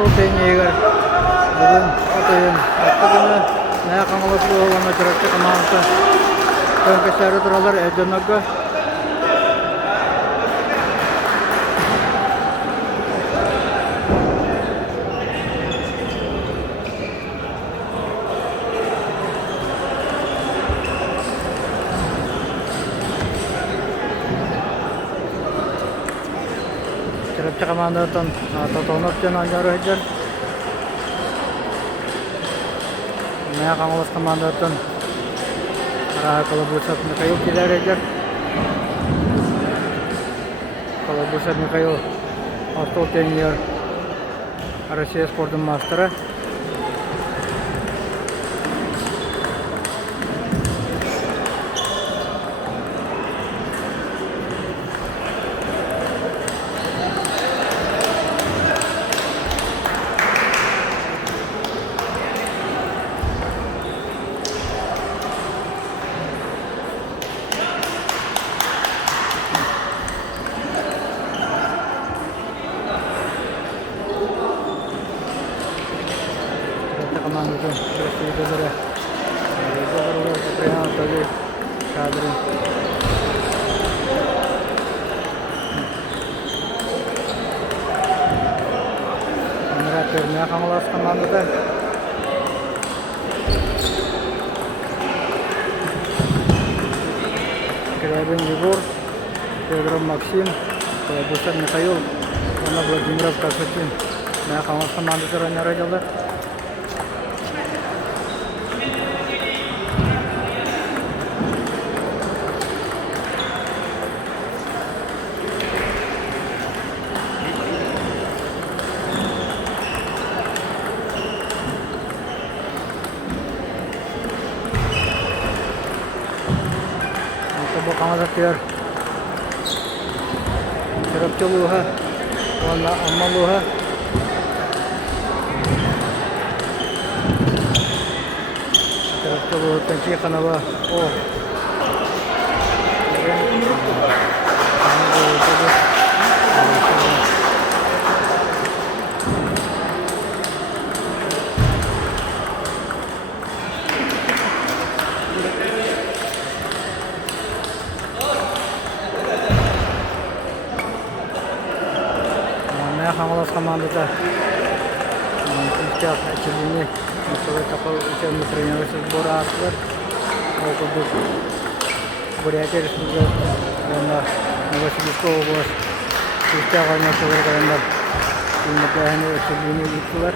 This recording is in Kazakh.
Астыл тейнегер. Бүгін отойын. Аттығыны нәя қаңылыслы олана жүректі қымағынсы. Төнкестері тұралар әденогы. Жүректі қымағындырдан Татонов ден анжары өйдер. Нәя қаңылыс қымағындырдан Колобусов Михаил келер. Колобусов Михаил Астыл тейнегер. Россия спортын мастыры. Командасы өздері прямо кадры. Мұрат қамылас командасы. Крябин Егор, Федоров Максим, Колобусов Михаил, Владимиров Константин. Қамылас командасы ранее радиолар. Bu kanatlar Terapçılığa, valla ammalığa. Terapçılığa tenki kanava o. Қамалас командада Кристиан Әчеліне Мәселе Тапал Учебный тренерский сбор атылар. Окудук Бурятия Республикасы Новосибирская область Кристиан Вайнашевар райондар Әчеліне үйтілер.